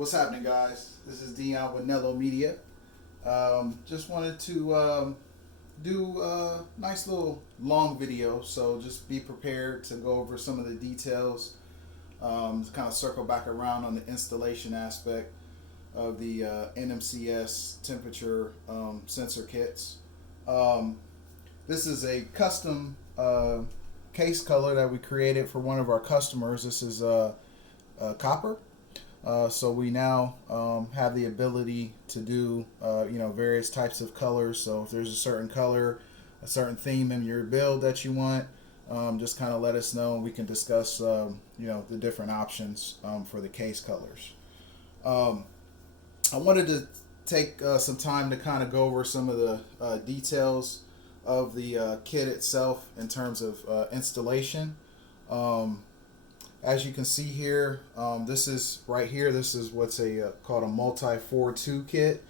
What's happening, guys? This is Dion with Nello Media. Just wanted to do a nice little long video, so just be prepared to go over some of the details, to kind of circle back around on the installation aspect of the NMCS temperature sensor kits. This is a custom case color that we created for one of our customers. This is copper. So we now have the ability to do various types of colors. So if there's a certain color, a certain theme in your build that you want, just kind of let us know and we can discuss the different options for the case colors. I wanted to take some time to kind of go over some of the details of the kit itself in terms of installation. As you can see here, this is what's called a multi 4-2 kit.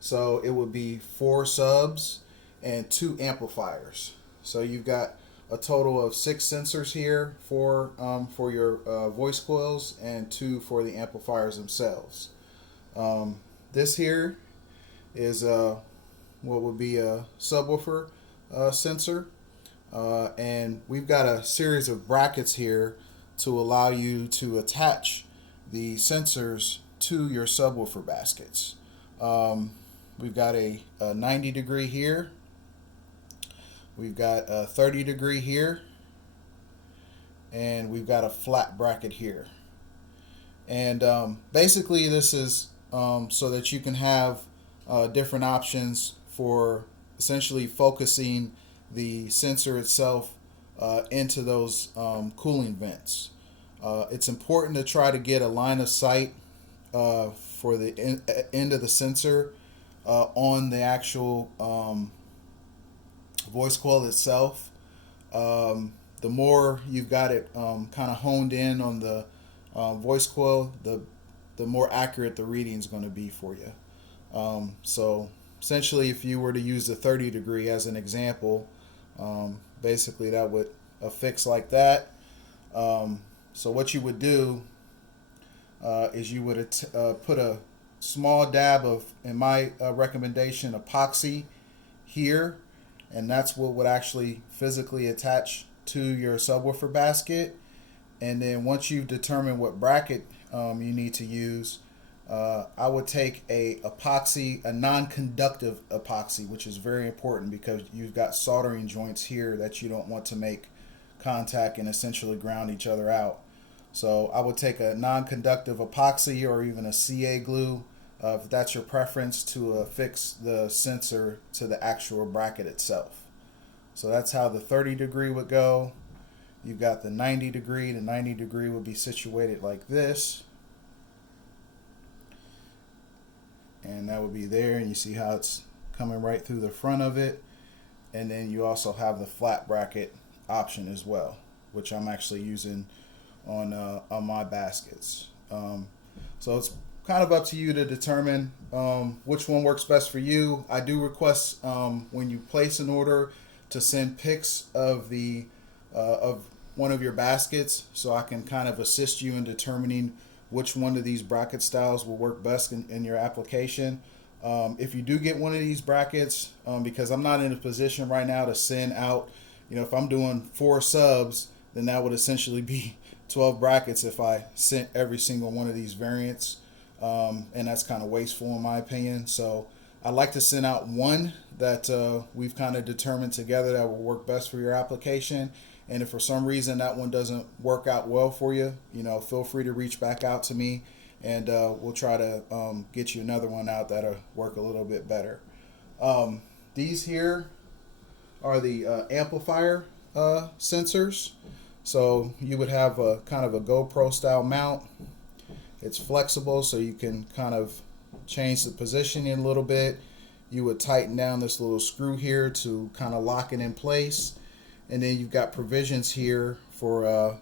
So it would be 4 subs and 2 amplifiers. So you've got a total of 6 sensors here for your voice coils and 2 for the amplifiers themselves. This here is what would be a subwoofer sensor, and we've got a series of brackets here to allow you to attach the sensors to your subwoofer baskets. We've got a 90 degree here, we've got a 30 degree here, and we've got a flat bracket here. And basically this is so that you can have different options for essentially focusing the sensor itself into those cooling vents. It's important to try to get a line of sight for the end of the sensor on the actual voice coil itself. The more you've got it kind of honed in on the voice coil, the more accurate the reading is going to be for you. So essentially, if you were to use the 30 degree as an example, basically that would affix like that. So what you would do is you would put a small dab of, in my recommendation, epoxy here, and that's what would actually physically attach to your subwoofer basket. And then once you've determined what bracket you need to use, I would take a non-conductive epoxy, which is very important because you've got soldering joints here that you don't want to make contact and essentially ground each other out. So I would take a non-conductive epoxy or even a CA glue, if that's your preference, to affix the sensor to the actual bracket itself. So that's how the 30 degree would go. You've got the 90 degree. The 90 degree would be situated like this. And that would be there, and you see how it's coming right through the front of it. And then you also have the flat bracket option as well, which I'm actually using on my baskets. So it's kind of up to you to determine which one works best for you. I do request when you place an order to send pics of the of one of your baskets, so I can kind of assist you in determining which one of these bracket styles will work best in your application. If you do get one of these brackets, because I'm not in a position right now to send out, if I'm doing 4 subs, then that would essentially be 12 brackets if I sent every single one of these variants, and that's kind of wasteful in my opinion. So I like to send out one that we've kind of determined together that will work best for your application. And if for some reason that one doesn't work out well for you, feel free to reach back out to me, and we'll try to get you another one out that'll work a little bit better. These here are the amplifier sensors. So you would have a kind of a GoPro style mount. It's flexible, so you can kind of change the positioning a little bit. You would tighten down this little screw here to kind of lock it in place. And then you've got provisions here for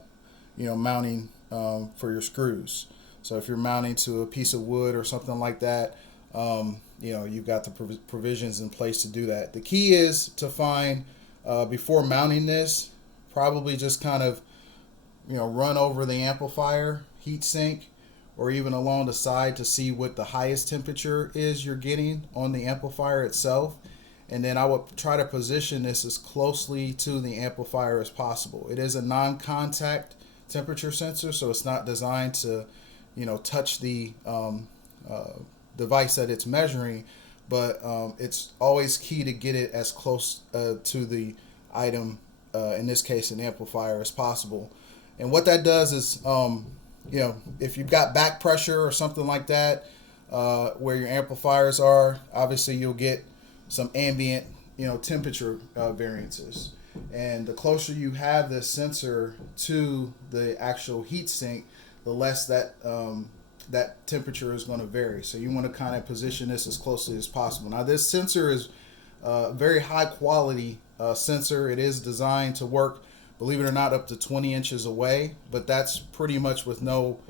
mounting for your screws. So if you're mounting to a piece of wood or something like that, you've got the provisions in place to do that. The key is to find, before mounting this, probably just kind of run over the amplifier heat sink or even along the side to see what the highest temperature is you're getting on the amplifier itself. And then I would try to position this as closely to the amplifier as possible. It is a non-contact temperature sensor, so it's not designed to, touch the device that it's measuring, but it's always key to get it as close to the item, in this case an amplifier, as possible. And what that does is, if you've got back pressure or something like that, where your amplifiers are, obviously you'll get some ambient, temperature variances. And the closer you have this sensor to the actual heat sink, the less that that temperature is going to vary. So you want to kind of position this as closely as possible. Now, this sensor is a very high quality sensor. It is designed to work, believe it or not, up to 20 inches away, but that's pretty much with no,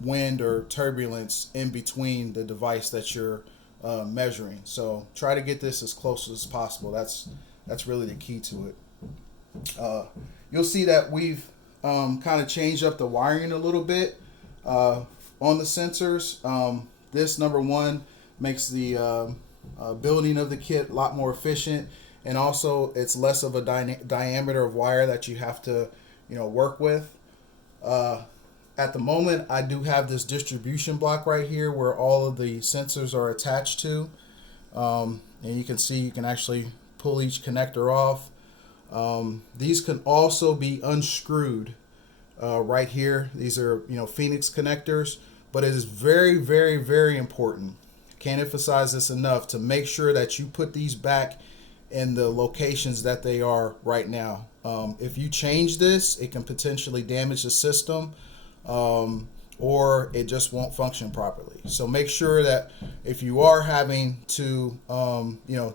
wind or turbulence in between the device that you're measuring. So try to get this as close as possible. That's really the key to it. You'll see that we've kind of changed up the wiring a little bit on the sensors. This, number one, makes the building of the kit a lot more efficient, and also it's less of a diameter of wire that you have to work with. At the moment, I do have this distribution block right here where all of the sensors are attached to, and you can see you can actually pull each connector off. These can also be unscrewed right here. These are Phoenix connectors, but it is very, very, very important. Can't emphasize this enough to make sure that you put these back in the locations that they are right now. If you change this, it can potentially damage the system, or it just won't function properly. So make sure that if you are having to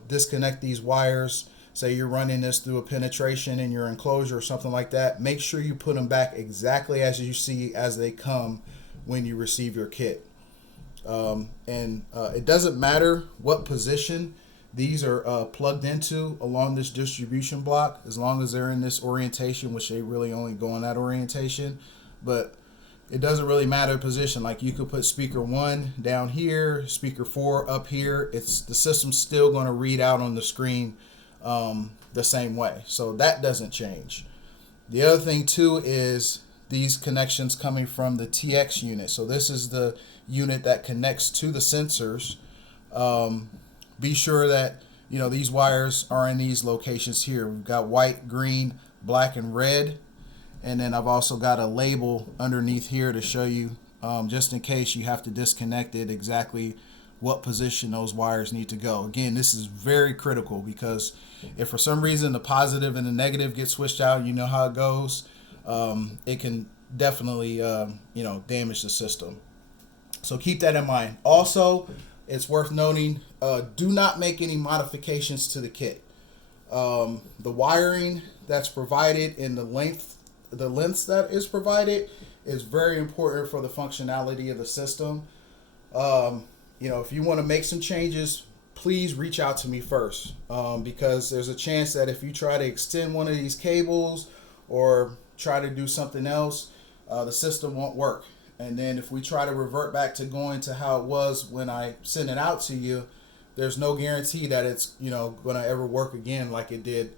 disconnect these wires, say you're running this through a penetration in your enclosure or something like that, make sure you put them back exactly as you see as they come when you receive your kit. It doesn't matter what position these are plugged into along this distribution block, as long as they're in this orientation, which they really only go in that orientation. But it doesn't really matter position. Like, you could put speaker 1 down here, speaker 4 up here. The system's still going to read out on the screen the same way. So that doesn't change. The other thing too is these connections coming from the TX unit. So this is the unit that connects to the sensors. Be sure that these wires are in these locations here. We've got white, green, black, and red. And then I've also got a label underneath here to show you, just in case you have to disconnect it, exactly what position those wires need to go. Again, this is very critical, because if for some reason the positive and the negative get switched out, you know how it goes, it can definitely damage the system. So keep that in mind. Also, it's worth noting, do not make any modifications to the kit. The wiring that's provided and the lengths that is provided is very important for the functionality of the system. If you want to make some changes, please reach out to me first, because there's a chance that if you try to extend one of these cables or try to do something else, the system won't work. And then if we try to revert back to going to how it was when I sent it out to you, there's no guarantee that it's going to ever work again like it did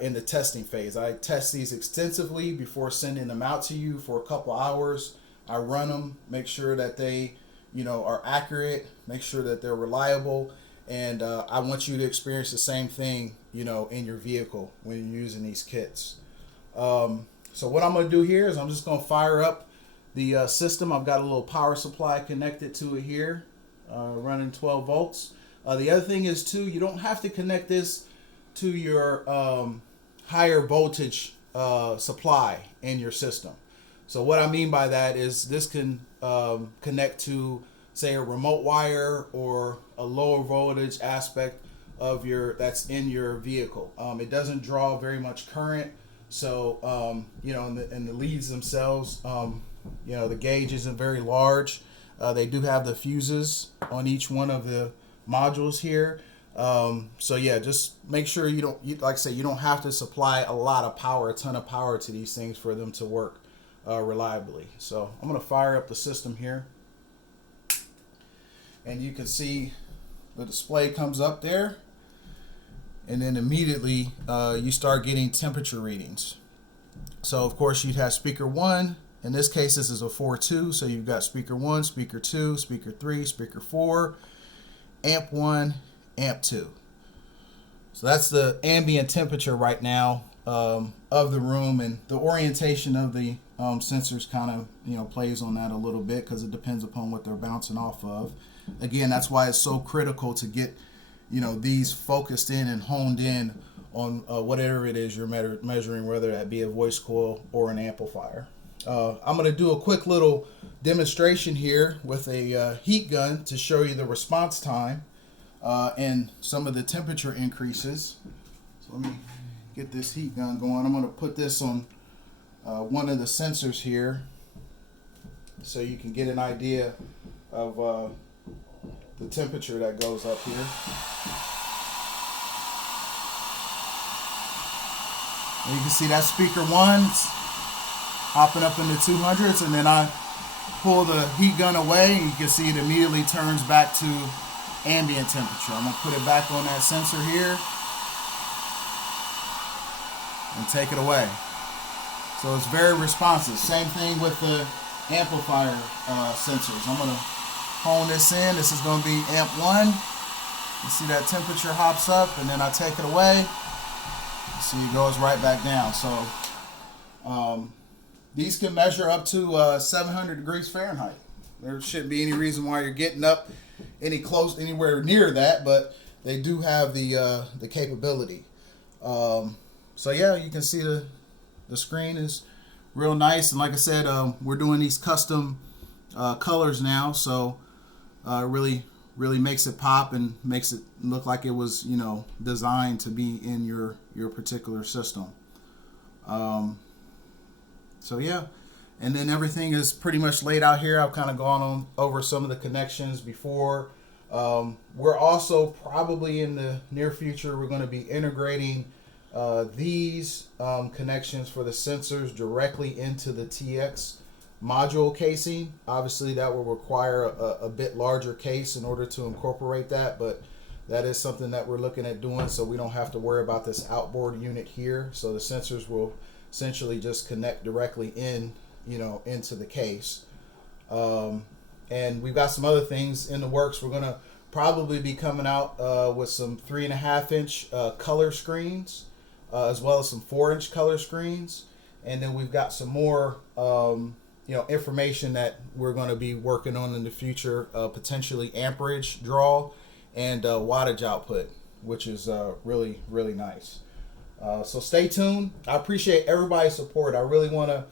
in the testing phase. I test these extensively before sending them out to you for a couple hours. I run them, make sure that they are accurate, make sure that they're reliable, and I want you to experience the same thing in your vehicle when you're using these kits. So what I'm going to do here is I'm just going to fire up the system. I've got a little power supply connected to it here, running 12 volts. The other thing is too, you don't have to connect this to your higher voltage supply in your system. So what I mean by that is this can connect to, say, a remote wire or a lower voltage aspect of that's in your vehicle. It doesn't draw very much current, so and the leads themselves, the gauge isn't very large. They do have the fuses on each one of the modules here. So yeah, just make sure like I say, you don't have to supply a ton of power to these things for them to work. reliably. So I'm going to fire up the system here, and you can see the display comes up there, and then immediately you start getting temperature readings. So of course you'd have speaker 1. In this case, this is a 4-2, so you've got speaker 1, speaker 2, speaker 3, speaker 4, amp 1, amp 2. So that's the ambient temperature right now of the room, and the orientation of the sensors kind of plays on that a little bit, because it depends upon what they're bouncing off of. Again, that's why it's so critical to get these focused in and honed in on whatever it is you're measuring, whether that be a voice coil or an amplifier. I'm going to do a quick little demonstration here with a heat gun to show you the response time and some of the temperature increases. So let me get this heat gun going. I'm going to put this on one of the sensors here so you can get an idea of the temperature that goes up here. And you can see that speaker 1 hopping up in the 200s, and then I pull the heat gun away and you can see it immediately turns back to ambient temperature. I'm going to put it back on that sensor here and take it away. So it's very responsive. Same thing with the amplifier sensors. I'm going to hone this in. This is going to be amp 1. You see that temperature hops up, and then I take it away. You see it goes right back down. So these can measure up to 700 degrees Fahrenheit. There shouldn't be any reason why you're getting up anywhere near that, but they do have the capability. So yeah, you can see the screen is real nice, and like I said, we're doing these custom colors now, so really makes it pop and makes it look like it was designed to be in your particular system. So yeah, and then everything is pretty much laid out here. I've kind of gone over some of the connections before. We're also probably in the near future, we're going to be integrating these connections for the sensors directly into the TX module casing. Obviously that will require a bit larger case in order to incorporate that, but that is something that we're looking at doing, so we don't have to worry about this outboard unit here. So the sensors will essentially just connect directly into the case. And we've got some other things in the works. We're going to probably be coming out with some 3.5-inch color screens, as well as some 4-inch color screens. And then we've got some more information that we're going to be working on in the future, potentially amperage draw and wattage output, which is really nice. So stay tuned. I appreciate everybody's support. I really want to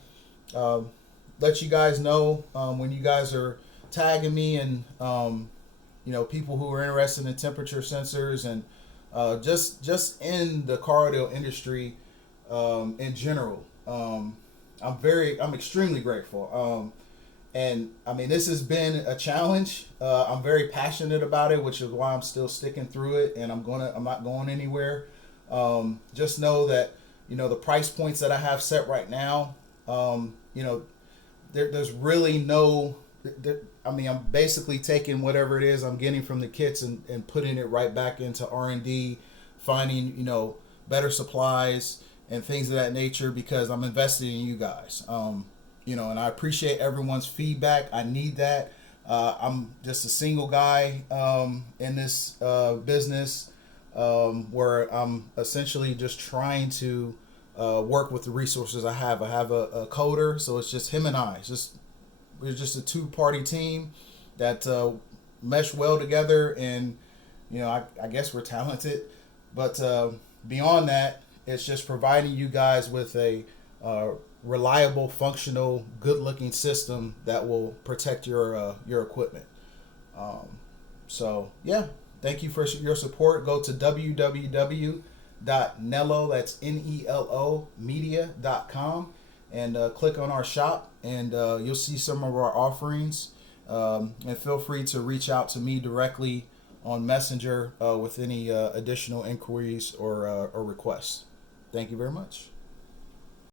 let you guys know when you guys are tagging me, and people who are interested in temperature sensors, and just in the car audio industry in general. I'm extremely grateful. And I mean, this has been a challenge. I'm very passionate about it, which is why I'm still sticking through it, and I'm not going anywhere. Just know that the price points that I have set right now, there's really no. I'm basically taking whatever it is I'm getting from the kits and putting it right back into R&D, finding better supplies and things of that nature, because I'm invested in you guys. And I appreciate everyone's feedback. I need that. I'm just a single guy in this business, where I'm essentially just trying to work with the resources I have. I have a coder, so it's just him and I. We're just a two-party team that mesh well together, and I guess we're talented. But beyond that, it's just providing you guys with a reliable, functional, good-looking system that will protect your equipment. So yeah, thank you for your support. Go to www.Nelo, that's NELO media.com, and click on our shop, and you'll see some of our offerings. And feel free to reach out to me directly on Messenger with any additional inquiries or requests. Thank you very much.